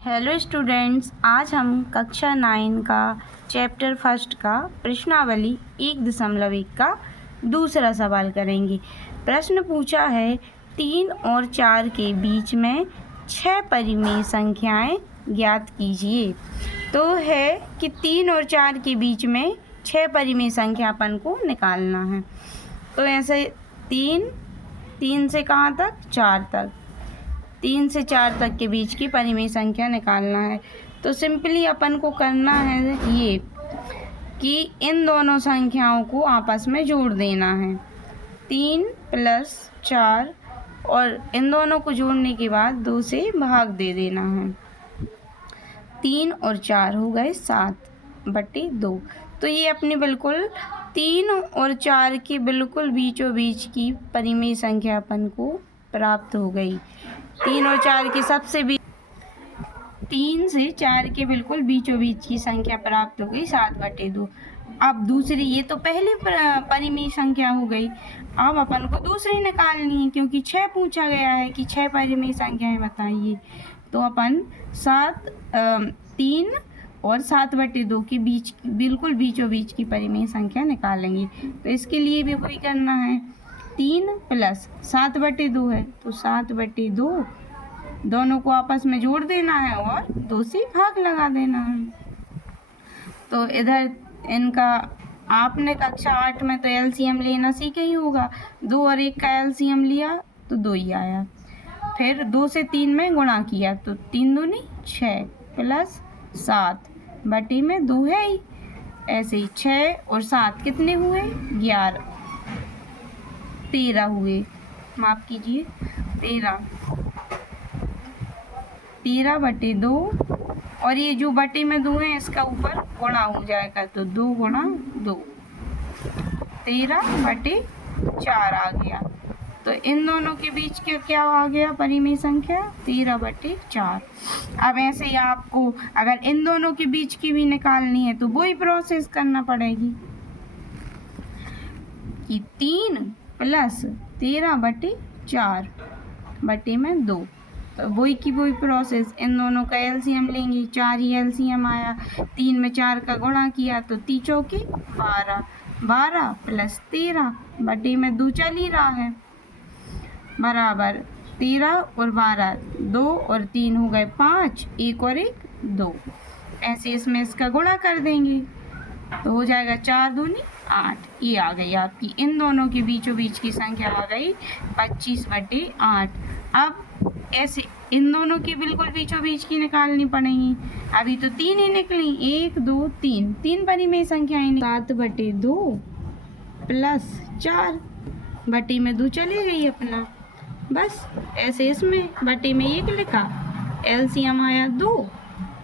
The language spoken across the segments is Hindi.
हेलो स्टूडेंट्स, आज हम कक्षा 9 का चैप्टर फर्स्ट का प्रश्नावली 1.1 का दूसरा सवाल करेंगे। प्रश्न पूछा है 3 और 4 के बीच में 6 परिमेय संख्याएं ज्ञात कीजिए। तो है कि 3 और 4 के बीच में 6 परिमेय संख्या अपन को निकालना है। तो ऐसे 3 से कहाँ तक, 4 तक, 3 से 4 तक के बीच की परिमेय संख्या निकालना है। तो सिंपली अपन को करना है ये कि इन दोनों संख्याओं को आपस में जोड़ देना है, 3 + 4, और इन दोनों को जोड़ने के बाद 2 से भाग दे देना है। 3 और 4 हो गए 7/2। तो ये अपनी बिल्कुल 3 और 4 के बिल्कुल बीचों बीच की परिमेय संख्या अपन को प्राप्त हो गई। 3 और 4 के सबसे 3 से 4 के बिल्कुल बीचों बीच की संख्या प्राप्त हो गई 7/2। अब दूसरी, ये तो पहली परिमेय संख्या हो गई। अब अपन को दूसरी निकालनी है, क्योंकि 6 पूछा गया है कि 6 परिमेय संख्याएं बताइए। तो अपन 3 और 7/2 के बीच बिल्कुल बीचों बीच की परिमेय संख्या निकालेंगे। तो इसके लिए भी वही करना है, 3 + 7/2 है तो 7/2, दोनों को आपस में जोड़ देना है और 2 से भाग लगा देना है। तो इधर इनका आपने कक्षा 8 में तो एलसीएम लेना सीखा ही होगा। 2 और 1 का एलसीएम लिया तो 2 ही आया। फिर 2 से 3 में गुणा किया तो 3 दूनी 6 + 7/2 है ही। ऐसे ही 6 और 7 कितने हुए, 11, 13 हुए, माफ कीजिए 13/2। और ये जो बटे में 2 है इसका ऊपर गुणा हो जाएगा तो 2 × 2 13/4 आ गया। तो इन दोनों के बीच के क्या आ गया परिमेय संख्या, 13/4। अब ऐसे ही आपको अगर इन दोनों के बीच की भी निकालनी है तो वही प्रोसेस करना पड़ेगी कि 3 + 13/4/2। तो वही की वही प्रोसेस, इन दोनों का एलसीएम लेंगे, 4 ही एलसीएम आया। 3 में 4 का गुणा किया तो 3 चौके 12, 12 + 13/2 चल ही रहा है, बराबर 13 और 12, 2 और 3 हो गए 5, 1 और 1 2। ऐसे इसमें इसका गुणा कर देंगे तो हो जाएगा 4 दूनी 8। ये आ गई आपकी इन दोनों के बीचों बीच की संख्या आ गई 25/8। अब ऐसे इन दोनों के बिल्कुल बीचों बीच की निकालनी पड़ेगी। अभी तो 3 ही निकली, 1 2 3, 3 परिमेय संख्याएं। 7/2 + 4/2 चली गई अपना। बस ऐसे इसमें बटे में 1 लिखा, एलसीएम आया 2,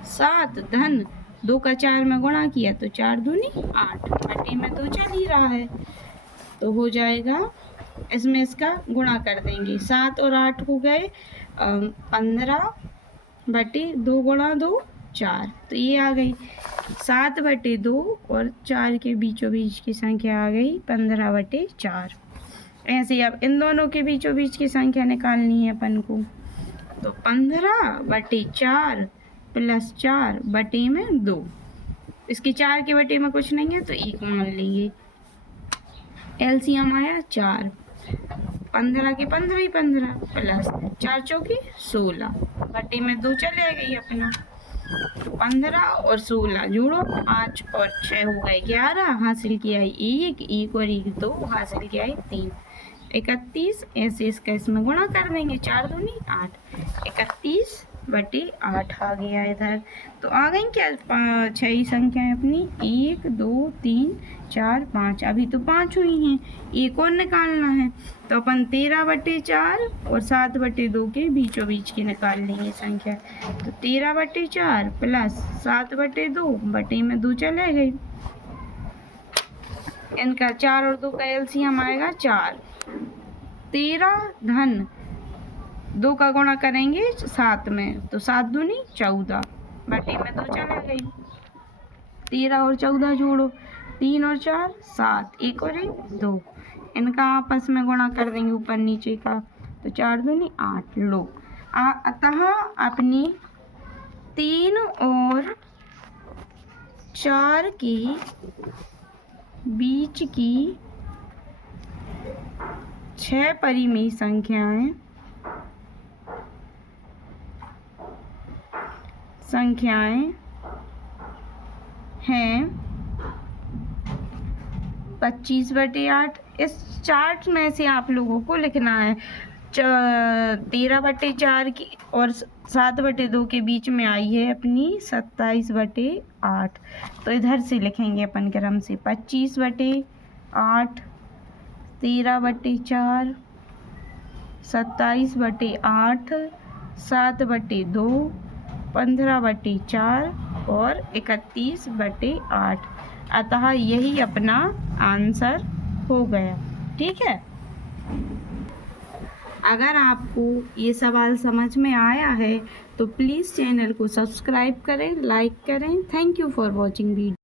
7 धन 2 का 4 में गुणा किया तो 4 दूनी 8/2 चल ही रहा है। तो हो जाएगा, इसमें इसका गुणा कर देंगे, 7 और 8 हो गए 15/2 × 2 4। तो ये आ गई 7/2 और 4 के बीचों बीच की संख्या आ गई 15/4। ऐसे अब इन दोनों के बीचों बीच की संख्या निकालनी है अपन को। तो 15/4 + 4/2, इसके 4 के बटे में कुछ नहीं है तो 1 मान लेंगे। एलसीएम आया 4, 15 के 15 ही 15 + 4 चौके 16 बटे में 2 चले गई अपना। तो 15 और 16 जोड़ो, 5 और 6 हो गए 11, हासिल किया है 1, 1 और 1 2, हासिल किया है 3, 31। ऐसे इसका इसमें गुणा कर देंगे, 4 दूनी 8, 31/8 आ गया इधर। तो आ गई क्या 6 ही संख्याएं अपनी, 1 2 3 4 5। अभी तो 5 हुई हैं, एक और निकालना है। तो अपन 13/4 और 7/2 के बीचों बीच की निकाल लेंगे संख्या। तो 13/4 + 7/2 बटे में 2 चले गई। इनका 4 और 2 का एलसीएम आएगा 4, 13 धन 2 का गुणा करेंगे 7 में तो 7 दूनी 14 बटे में 2 चला गई। 13 और 14 जोड़ो, 3 और 4 7, 1 और 1 2, इनका आपस में गुणा कर देंगे ऊपर नीचे का तो 4 दूनी 8। लो अतः अपनी 3 और 4 के बीच की 6 परिमेय संख्याएं हैं 25/8। इस चार्ट में से आप लोगों को लिखना है 13/4 की और 7/2 के बीच में आई है अपनी 27/8। तो इधर से लिखेंगे अपन क्रम से 25/8, 13/4, 27/8, 7/2, 15/4 और 31/8। अतः यही अपना आंसर हो गया। ठीक है। अगर आपको ये सवाल समझ में आया है तो प्लीज़ चैनल को सब्सक्राइब करें, लाइक करें। Thank you for watching video.